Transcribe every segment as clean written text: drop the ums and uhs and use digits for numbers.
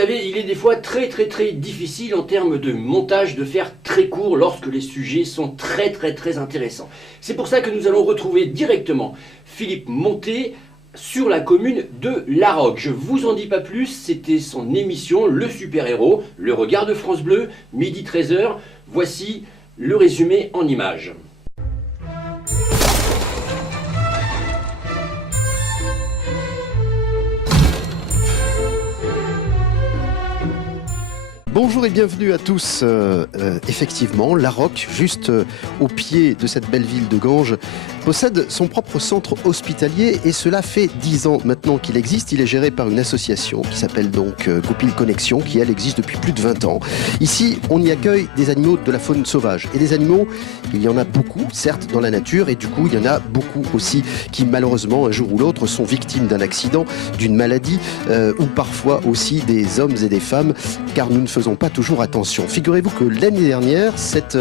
savez, il est des fois très difficile en termes de montage de faire très court lorsque les sujets sont très intéressants. C'est pour ça que nous allons retrouver directement Philippe Montet sur la commune de Laroque. Je vous en dis pas plus, c'était son émission Le Super Héros, le regard de France Bleu, midi 13h. Voici le résumé en images. Bonjour et bienvenue à tous. Effectivement, Laroque, juste au pied de cette belle ville de Ganges, possède son propre centre hospitalier et cela fait 10 ans maintenant qu'il existe. Il est géré par une association qui s'appelle donc Goupil Connexion, qui elle existe depuis plus de 20 ans. Ici, on y accueille des animaux de la faune sauvage. Et des animaux, il y en a beaucoup, certes, dans la nature, et du coup, il y en a beaucoup aussi qui, malheureusement, un jour ou l'autre, sont victimes d'un accident, d'une maladie, ou parfois aussi des hommes et des femmes, car nous ne faisons pas toujours attention. Figurez-vous que l'année dernière, cet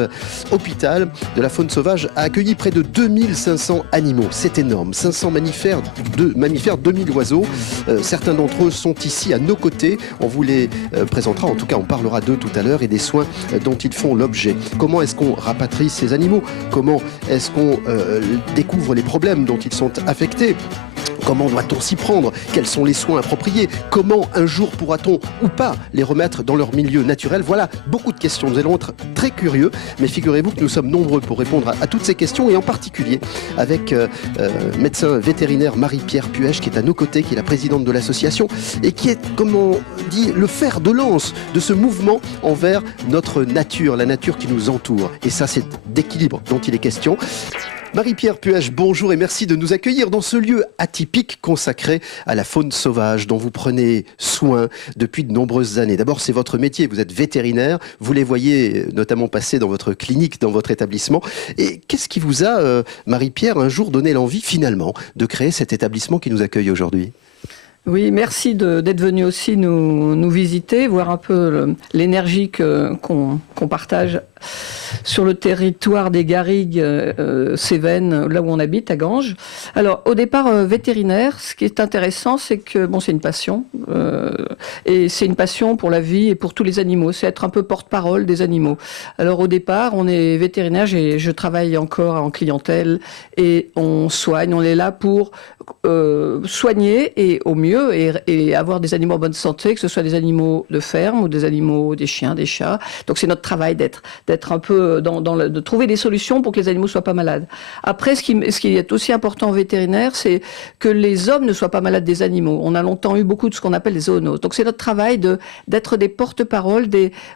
hôpital de la faune sauvage a accueilli près de 2500 animaux. C'est énorme. 500 mammifères, 2000 oiseaux. Certains d'entre eux sont ici à nos côtés. On vous les présentera, en tout cas on parlera d'eux tout à l'heure et des soins dont ils font l'objet. Comment est-ce qu'on rapatrie ces animaux? Comment est-ce qu'on découvre les problèmes dont ils sont affectés? Comment doit-on s'y prendre? Quels sont les soins appropriés? Comment un jour pourra-t-on ou pas les remettre dans leur milieu naturel? Voilà, beaucoup de questions. Nous allons être très curieux, mais figurez-vous que nous sommes nombreux pour répondre à toutes ces questions, et en particulier avec médecin vétérinaire Marie-Pierre Puech, qui est à nos côtés, qui est la présidente de l'association, et qui est, comme on dit, le fer de lance de ce mouvement envers notre nature, la nature qui nous entoure. Et ça, c'est d'équilibre dont il est question. Marie-Pierre Puech, bonjour et merci de nous accueillir dans ce lieu atypique consacré à la faune sauvage dont vous prenez soin depuis de nombreuses années. D'abord, c'est votre métier, vous êtes vétérinaire, vous les voyez notamment passer dans votre clinique, dans votre établissement. Et qu'est-ce qui vous a, Marie-Pierre, un jour donné l'envie finalement de créer cet établissement qui nous accueille aujourd'hui ? Oui, merci d'être venu aussi nous visiter, voir un peu l'énergie qu'on partage sur le territoire des Garrigues, Cévennes, là où on habite, à Ganges. Alors, au départ, vétérinaire, ce qui est intéressant, c'est que, bon, c'est une passion, et c'est une passion pour la vie et pour tous les animaux, c'est être un peu porte-parole des animaux. Alors, au départ, on est vétérinaire, je travaille encore en clientèle, et on soigne, on est là pour soigner, et au mieux, et avoir des animaux en bonne santé, que ce soit des animaux de ferme, ou des animaux, des chiens, des chats. Donc, c'est notre travail d'être un peu de trouver des solutions pour que les animaux soient pas malades. Après, ce qui est aussi important en vétérinaire, c'est que les hommes ne soient pas malades des animaux. On a longtemps eu beaucoup de ce qu'on appelle les zoonoses. Donc c'est notre travail d'être des porte-parole,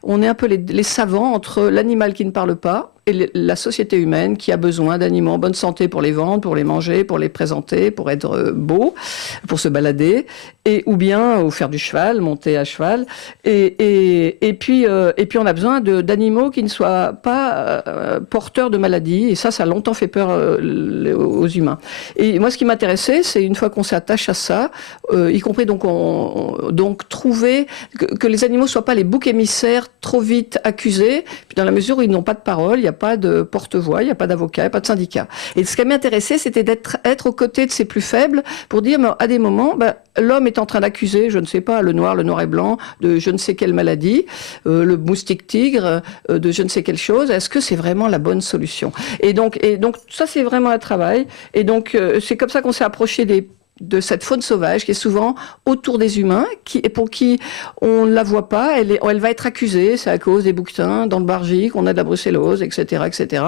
on est un peu les savants entre l'animal qui ne parle pas et la société humaine qui a besoin d'animaux en bonne santé pour les vendre, pour les manger, pour les présenter, pour être beau, pour se balader, ou bien faire du cheval, monter à cheval. Et puis on a besoin d'animaux qui ne soient pas porteurs de maladies. Et ça a longtemps fait peur aux humains. Et moi, ce qui m'intéressait, c'est une fois qu'on s'attache à ça, y compris donc trouver que les animaux soient pas les boucs émissaires trop vite accusés, puis dans la mesure où ils n'ont pas de parole, il n'y a pas de porte-voix, il n'y a pas d'avocat, il n'y a pas de syndicat. Et ce qui m'intéressait, c'était être aux côtés de ces plus faibles pour dire, mais à des moments, l'homme est en train d'accuser, je ne sais pas, le noir et blanc, de je ne sais quelle maladie, le moustique tigre, de je ne sais quelle chose. Est-ce que c'est vraiment la bonne solution? Et donc, ça, c'est vraiment un travail. Et donc, c'est comme ça qu'on s'est approché de cette faune sauvage qui est souvent autour des humains, et pour qui on ne la voit pas, elle va être accusée, c'est à cause des bouquetins dans le bargique, on a de la brucellose, etc., etc.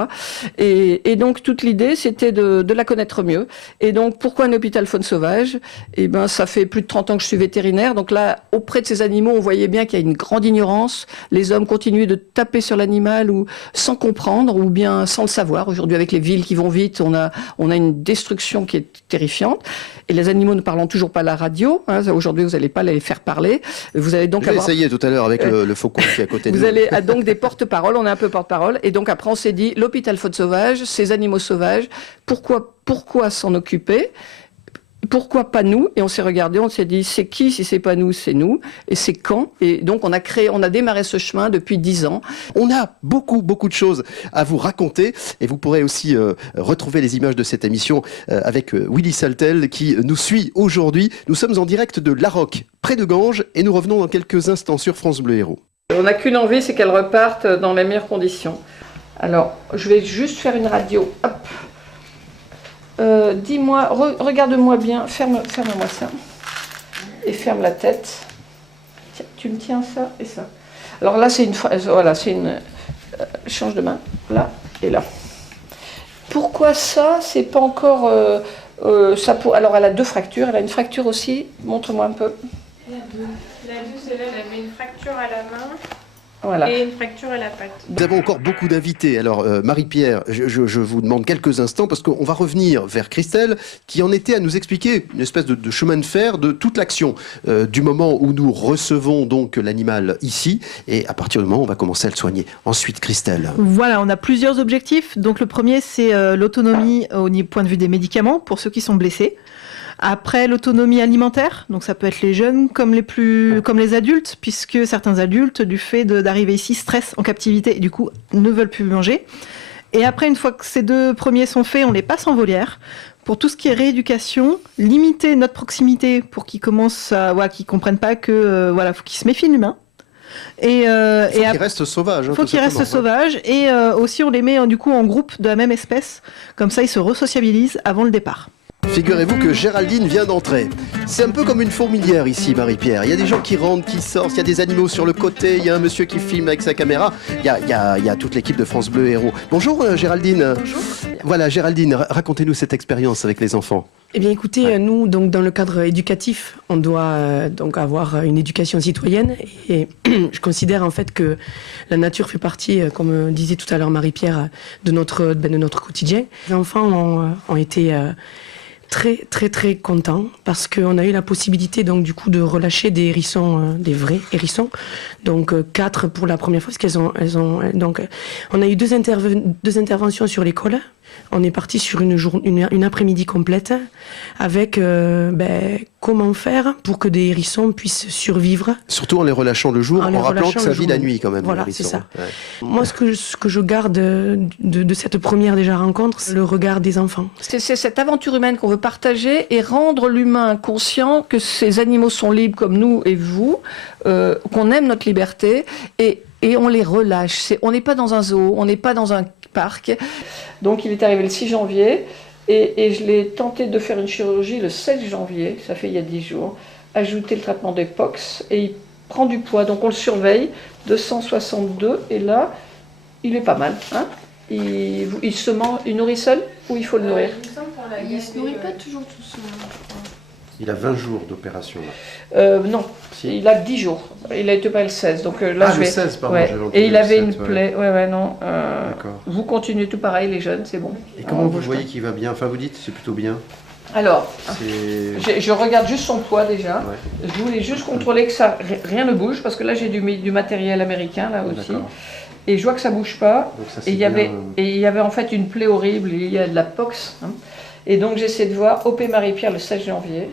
Et donc toute l'idée, c'était de la connaître mieux. Et donc pourquoi un hôpital faune sauvage? Eh ben, ça fait plus de 30 ans que je suis vétérinaire, donc là, auprès de ces animaux, on voyait bien qu'il y a une grande ignorance. Les hommes continuaient de taper sur l'animal ou sans comprendre, ou bien sans le savoir. Aujourd'hui, avec les villes qui vont vite, on a une destruction qui est terrifiante. Et les animaux ne parlant toujours pas à la radio, aujourd'hui vous n'allez pas les faire parler. Vous allez donc essayé tout à l'heure avec le faucon qui est à côté de nous. Vous allez donc des porte-parole, on est un peu porte-parole. Et donc après on s'est dit, l'hôpital faune sauvage, ces animaux sauvages, pourquoi s'en occuper? pourquoi pas nous? Et on s'est regardé, on s'est dit, c'est qui si c'est pas nous, c'est nous, et c'est quand? Et donc on a démarré ce chemin depuis 10 ans. On a beaucoup de choses à vous raconter et vous pourrez aussi retrouver les images de cette émission avec Willy Saltel qui nous suit aujourd'hui. Nous sommes en direct de Laroque, près de Ganges, et nous revenons dans quelques instants sur France Bleu Héros. On n'a qu'une envie, c'est qu'elles repartent dans les meilleures conditions. Alors, je vais juste faire une radio. Hop. Dis-moi, regarde-moi bien, ferme-moi ça. Et ferme la tête. Tiens, tu me tiens ça et ça. Alors là, change de main, là et là. Pourquoi ça, c'est pas encore... alors, elle a 2 fractures, elle a une fracture aussi. Montre-moi un peu. La 2, c'est là, elle avait une fracture à la main. Voilà. Et une fracture à la patte. Nous avons encore beaucoup d'invités. Alors, Marie-Pierre, je vous demande quelques instants parce qu'on va revenir vers Christelle qui en était à nous expliquer une espèce de chemin de fer de toute l'action du moment où nous recevons donc l'animal ici et à partir du moment où on va commencer à le soigner. Ensuite, Christelle. Voilà, on a plusieurs objectifs. Donc, le premier, c'est l'autonomie au point de vue des médicaments pour ceux qui sont blessés. Après, l'autonomie alimentaire, donc ça peut être les jeunes comme les adultes, puisque certains adultes, du fait d'arriver ici, stressent en captivité et du coup ne veulent plus manger. Et après, une fois que ces 2 premiers sont faits, on les passe en volière. Pour tout ce qui est rééducation, limiter notre proximité pour qu'ils comprennent pas que faut qu'ils se méfient de l'humain. Il faut qu'ils restent sauvages. Il faut qu'ils restent sauvages. Et aussi, on les met du coup en groupe de la même espèce. Comme ça, ils se resociabilisent avant le départ. Figurez-vous que Géraldine vient d'entrer. C'est un peu comme une fourmilière ici, Marie-Pierre. Il y a des gens qui rentrent, qui sortent, il y a des animaux sur le côté, il y a un monsieur qui filme avec sa caméra. Il y a toute l'équipe de France Bleu Héros. Bonjour Géraldine. Bonjour. Voilà Géraldine, racontez-nous cette expérience avec les enfants. Eh bien écoutez, nous, donc, dans le cadre éducatif, on doit donc avoir une éducation citoyenne et je considère en fait que la nature fait partie, comme disait tout à l'heure Marie-Pierre, de notre quotidien. Les enfants ont été... très content parce qu'on a eu la possibilité donc du coup de relâcher des hérissons, des vrais hérissons, donc 4 pour la première fois parce donc on a eu 2 interventions sur l'école. On est parti sur une après-midi complète avec comment faire pour que des hérissons puissent survivre. Surtout en les relâchant le jour, en rappelant que ça vit la nuit quand même. Voilà, c'est ça. Ouais. Moi, ce que je garde de cette première déjà rencontre, c'est le regard des enfants. C'est cette aventure humaine qu'on veut partager et rendre l'humain conscient que ces animaux sont libres comme nous et vous, qu'on aime notre liberté et on les relâche. On n'est pas dans un zoo, on n'est pas dans un parc. Donc il est arrivé le 6 janvier et je l'ai tenté de faire une chirurgie le 16 janvier, ça fait il y a 10 jours, ajouter le traitement des pox et il prend du poids, donc on le surveille, 262 et là il est pas mal. Hein, il se nourrit seul ou il faut le nourrir? Il ne se nourrit pas toujours tout seul. Il a 20 jours d'opération là. Non, si. Il a 10 jours. Il a été pas le 16. Donc là, le 16, pardon. Ouais. Et il avait une 7, plaie. Ouais, non. D'accord. Vous continuez tout pareil, les jeunes, c'est bon. Et comment vous voyez qu'il va bien? Enfin, vous dites c'est plutôt bien. Alors, je regarde juste son poids déjà. Ouais. Je voulais juste contrôler que rien ne bouge, parce que là, j'ai du matériel américain, là aussi. Et je vois que ça bouge pas. Donc ça, et il y avait en fait une plaie horrible, il y a de la pox. Hein. Et donc, j'essaie de voir OP Marie-Pierre le 16 janvier.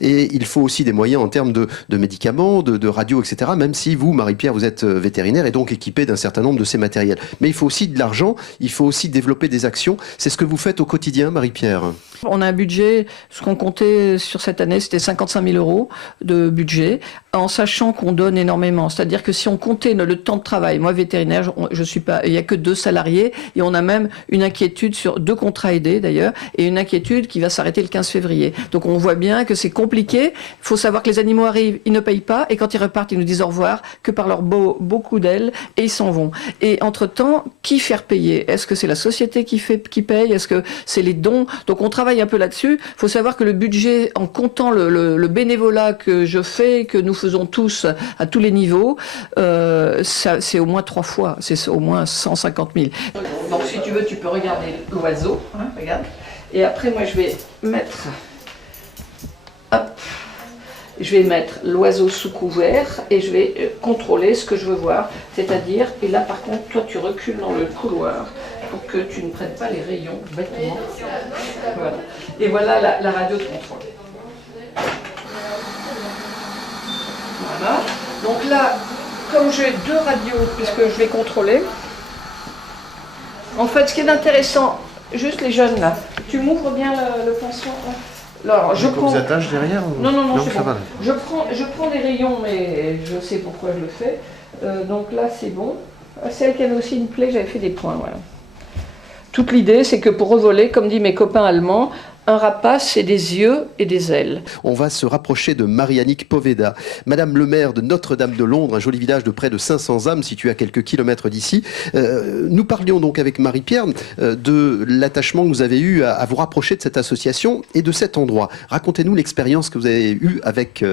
Et il faut aussi des moyens en termes de médicaments, de radio, etc. Même si vous, Marie-Pierre, vous êtes vétérinaire et donc équipé d'un certain nombre de ces matériels. Mais il faut aussi de l'argent, il faut aussi développer des actions. C'est ce que vous faites au quotidien, Marie-Pierre? On a un budget, ce qu'on comptait sur cette année, c'était 55 000 € de budget, en sachant qu'on donne énormément. C'est-à-dire que si on comptait le temps de travail, moi vétérinaire, je suis pas, il n'y a que 2 salariés, et on a même une inquiétude sur 2 contrats aidés d'ailleurs, et une inquiétude qui va s'arrêter le 15 février. Donc on voit bien que c'est compliqué. Il faut savoir que les animaux arrivent, ils ne payent pas, et quand ils repartent, ils nous disent au revoir, que par leur beau coup d'ailes, et ils s'en vont. Et entre-temps, qui faire payer? Est-ce que c'est la société qui paye? Est-ce que c'est les dons? Donc on travaille un peu là-dessus. Il faut savoir que le budget, en comptant le bénévolat que je fais, que nous faisons tous à tous les niveaux, c'est au moins 3 fois, c'est au moins 150 000. Donc si tu veux, tu peux regarder l'oiseau, hein, regarde. Et après, moi, je vais mettre... Hop, je vais mettre l'oiseau sous couvert et je vais contrôler ce que je veux voir. C'est-à-dire, et là par contre, toi tu recules dans le couloir pour que tu ne prennes pas les rayons bêtement. Voilà. Et voilà la radio de contrôle. Hein. Donc là, comme j'ai 2 radios, puisque je vais contrôler, en fait, ce qui est intéressant, juste les jeunes là, tu m'ouvres bien le pinceau. Alors, je prends... vous attache derrière ou... Non, ça c'est bon. va. Je prends les rayons, mais je sais pourquoi je le fais. Donc là, c'est bon. Celle qui avait aussi une plaie, j'avais fait des points, voilà. Toute l'idée, c'est que pour revoler, comme disent mes copains allemands, un rapace, c'est des yeux et des ailes. On va se rapprocher de Marie-Annick Poveda, Madame le maire de Notre-Dame de Londres, un joli village de près de 500 âmes situé à quelques kilomètres d'ici. Nous parlions donc avec Marie-Pierre de l'attachement que vous avez eu à vous rapprocher de cette association et de cet endroit. Racontez-nous l'expérience que vous avez eue avec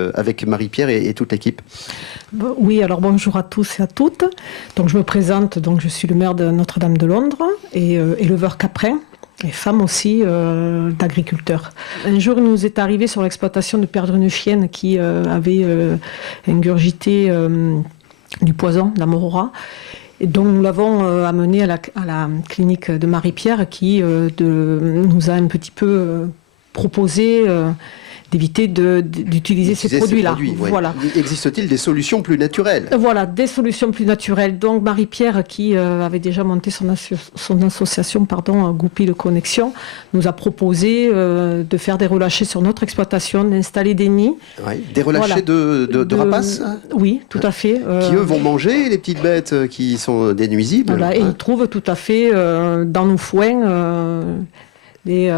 Marie-Pierre et toute l'équipe. Oui, alors bonjour à tous et à toutes. Donc je me présente, donc je suis le maire de Notre-Dame de Londres et éleveur caprin. Et femme aussi d'agriculteur. Un jour, il nous est arrivé sur l'exploitation de perdre une chienne qui avait ingurgité du poison, la morora. Et donc nous l'avons amenée à la clinique de Marie-Pierre qui nous a un petit peu proposé d'éviter d'utiliser ces produits-là. Ouais. Voilà. Existe-t-il des solutions plus naturelles? Voilà, des solutions plus naturelles. Donc Marie-Pierre, qui avait déjà monté son association, Goupil Connexion, nous a proposé de faire des relâchés sur notre exploitation, d'installer des nids. Ouais. Des relâchés de rapaces? Oui, tout à fait. Qui eux vont manger les petites bêtes qui sont des nuisibles. Voilà, et ils trouvent tout à fait dans nos foins les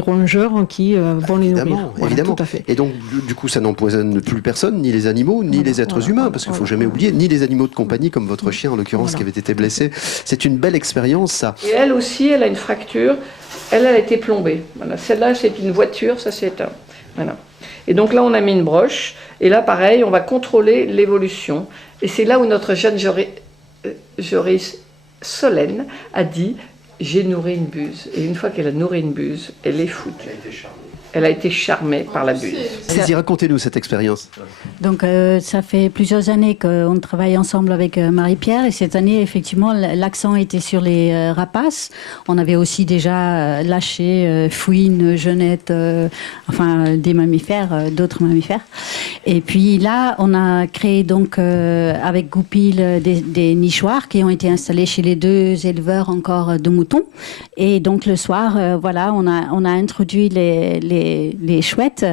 rongeurs qui vont les nourrir. Voilà, évidemment. Tout à fait. Et donc, du coup, ça n'empoisonne plus personne, ni les animaux, ni les êtres humains, parce qu'il ne faut jamais oublier, ni les animaux de compagnie, comme votre chien, en l'occurrence, qui avait été blessé. C'est une belle expérience, ça. Et elle aussi, elle a une fracture. Elle a été plombée. Voilà. Celle-là, c'est une voiture, ça c'est un... Voilà. Et donc là, on a mis une broche. Et là, pareil, on va contrôler l'évolution. Et c'est là où notre jeune Joris Solène a dit... J'ai nourri une buse. Et une fois qu'elle a nourri une buse, elle est foutue. Elle a été charmée par la buse. Allez-y, racontez-nous cette expérience. Donc, ça fait plusieurs années qu'on travaille ensemble avec Marie-Pierre. Et cette année, effectivement, l'accent était sur les rapaces. On avait aussi déjà lâché fouines, genêtes, enfin des mammifères, d'autres mammifères. Et puis là, on a créé donc avec Goupil des nichoirs qui ont été installés chez les 2 éleveurs encore de moutons. Et donc le soir, voilà, on a introduit les chouettes.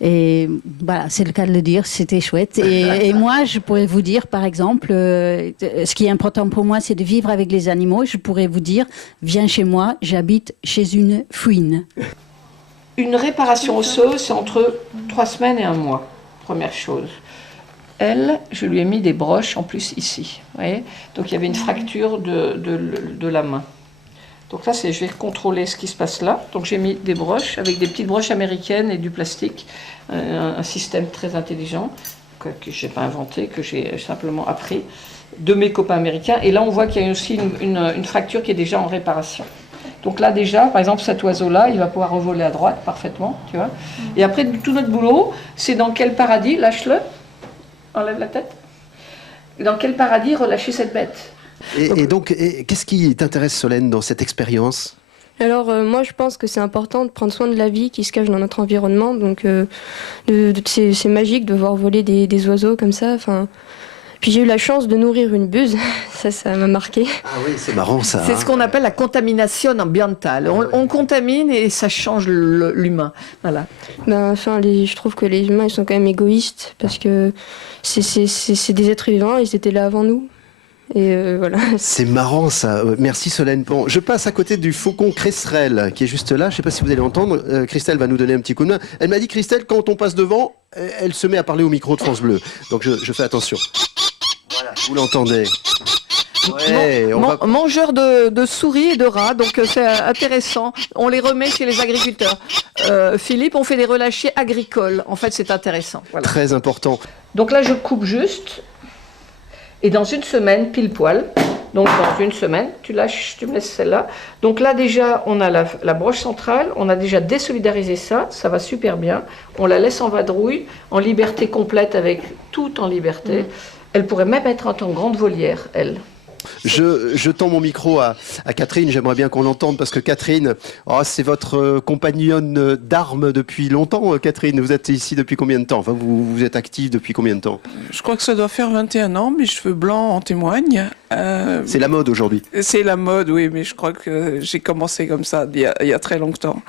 Et voilà, c'est le cas de le dire, c'était chouette. Et moi, je pourrais vous dire, par exemple, ce qui est important pour moi, c'est de vivre avec les animaux. Je pourrais vous dire, viens chez moi, j'habite chez une fouine. Une réparation osseuse, c'est entre 3 semaines et 1 mois, première chose. Elle, je lui ai mis des broches en plus ici. Vous voyez, donc il y avait une fracture de la main. Donc là, je vais contrôler ce qui se passe là. Donc j'ai mis des broches, avec des petites broches américaines et du plastique. Un système très intelligent, que je n'ai pas inventé, que j'ai simplement appris de mes copains américains. Et là, on voit qu'il y a aussi une fracture qui est déjà en réparation. Donc là, déjà, par exemple, cet oiseau-là, il va pouvoir revoler à droite parfaitement, tu vois. Et après, tout notre boulot, c'est dans quel paradis, lâche-le, enlève la tête. Dans quel paradis relâcher cette bête? Et donc, qu'est-ce qui t'intéresse, Solène, dans cette expérience? Alors, moi, je pense que c'est important de prendre soin de la vie qui se cache dans notre environnement. Donc, c'est magique de voir voler des oiseaux comme ça. Enfin, puis j'ai eu la chance de nourrir une buse. Ça m'a marqué. Ah oui, c'est marrant, ça. C'est ce qu'on appelle la contamination ambientale. On contamine et ça change l'humain. Voilà. Ben, enfin, je trouve que les humains, ils sont quand même égoïstes parce que c'est des êtres vivants, ils étaient là avant nous. Et voilà. C'est marrant ça. Merci Solène. Bon, je passe à côté du faucon Cresserelle qui est juste là. Je ne sais pas si vous allez l'entendre. Christelle va nous donner un petit coup de main. Elle m'a dit, Christelle, quand on passe devant, elle se met à parler au micro de France Bleu. Donc je fais attention. Voilà, vous l'entendez. Ouais, mangeur de souris et de rats, donc c'est intéressant. On les remet chez les agriculteurs. Philippe, on fait des relâchés agricoles. En fait, c'est intéressant. Voilà. Très important. Donc là, je coupe juste. Et dans 1 semaine, pile poil, donc dans 1 semaine, tu me laisses celle-là. Donc là déjà, on a la broche centrale, on a déjà désolidarisé ça va super bien. On la laisse en vadrouille, en liberté complète, avec tout en liberté. Elle pourrait même être en grande volière, elle. Je tends mon micro à Catherine, j'aimerais bien qu'on l'entende parce que Catherine, c'est votre compagnonne d'armes depuis longtemps. Catherine, vous êtes ici depuis combien de temps? Enfin, vous êtes active depuis combien de temps? Je crois que ça doit faire 21 ans, mes cheveux blancs en témoignent. C'est la mode aujourd'hui. C'est la mode, oui, mais je crois que j'ai commencé comme ça il y a très longtemps.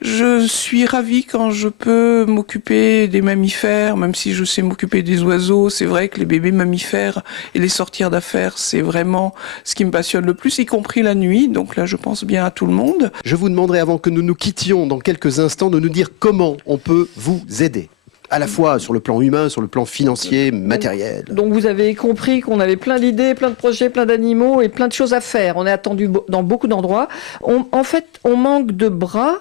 Je suis ravie quand je peux m'occuper des mammifères, même si je sais m'occuper des oiseaux. C'est vrai que les bébés mammifères et les sortir d'affaires, c'est vraiment ce qui me passionne le plus, y compris la nuit. Donc là, je pense bien à tout le monde. Je vous demanderai, avant que nous nous quittions dans quelques instants, de nous dire comment on peut vous aider. À la fois sur le plan humain, sur le plan financier, matériel. Donc vous avez compris qu'on avait plein d'idées, plein de projets, plein d'animaux et plein de choses à faire. On est attendu dans beaucoup d'endroits. En fait, on manque de bras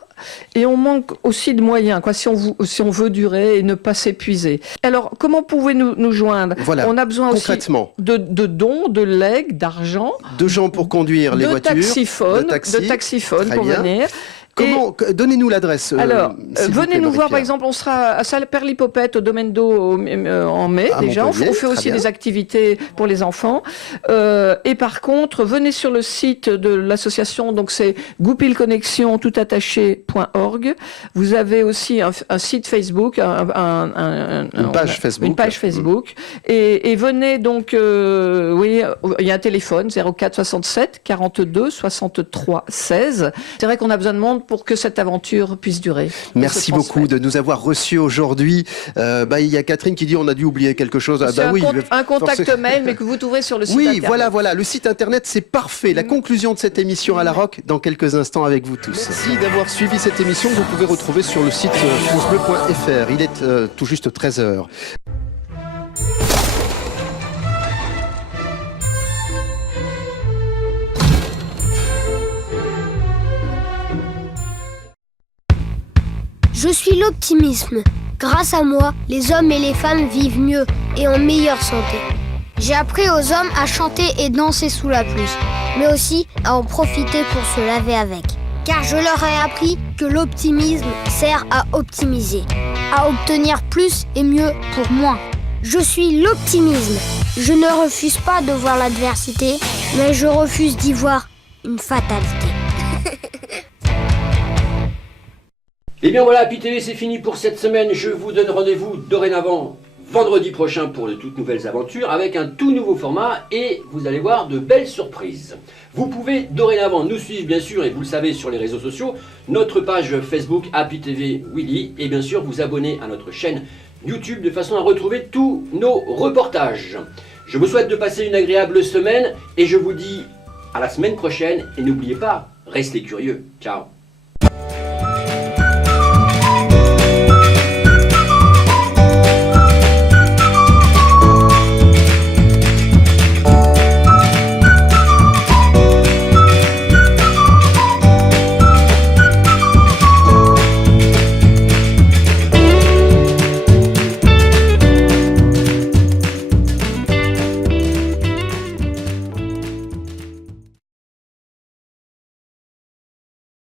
et on manque aussi de moyens, quoi, si on veut durer et ne pas s'épuiser. Alors, comment pouvez-vous nous joindre? Voilà, on a besoin concrètement aussi de dons, de legs, d'argent. De gens pour conduire les voitures. De taxiphones pour venir. Donnez-nous l'adresse. Alors, venez nous voir, par exemple, on sera à Salle Perlipopette au Domaine d'eau en mai, déjà. Montpellier, on fait aussi des activités pour les enfants. Et par contre, venez sur le site de l'association, donc c'est goupilconnexion.org. Vous avez aussi un site Facebook, une page Facebook. Et venez donc, oui, il y a un téléphone, 04 67 42 63 16. C'est vrai qu'on a besoin de monde pour que cette aventure puisse durer. Merci beaucoup de nous avoir reçus aujourd'hui. Il y a Catherine qui dit on a dû oublier quelque chose. Un contact mail, mais que vous trouverez sur le site internet. Oui, voilà, le site internet, c'est parfait. La conclusion de cette émission à la Rock dans quelques instants avec vous tous. Merci d'avoir suivi cette émission que vous pouvez retrouver sur le site francebleu.fr. Il est tout juste 13h. Je suis l'optimisme. Grâce à moi, les hommes et les femmes vivent mieux et en meilleure santé. J'ai appris aux hommes à chanter et danser sous la pluie, mais aussi à en profiter pour se laver avec. Car je leur ai appris que l'optimisme sert à optimiser, à obtenir plus et mieux pour moins. Je suis l'optimisme. Je ne refuse pas de voir l'adversité, mais je refuse d'y voir une fatalité. Et bien voilà, Happy TV, c'est fini pour cette semaine. Je vous donne rendez-vous dorénavant vendredi prochain pour de toutes nouvelles aventures avec un tout nouveau format et vous allez voir de belles surprises. Vous pouvez dorénavant nous suivre bien sûr et vous le savez sur les réseaux sociaux, notre page Facebook Happy TV Willy et bien sûr vous abonner à notre chaîne YouTube de façon à retrouver tous nos reportages. Je vous souhaite de passer une agréable semaine et je vous dis à la semaine prochaine et n'oubliez pas, restez curieux. Ciao.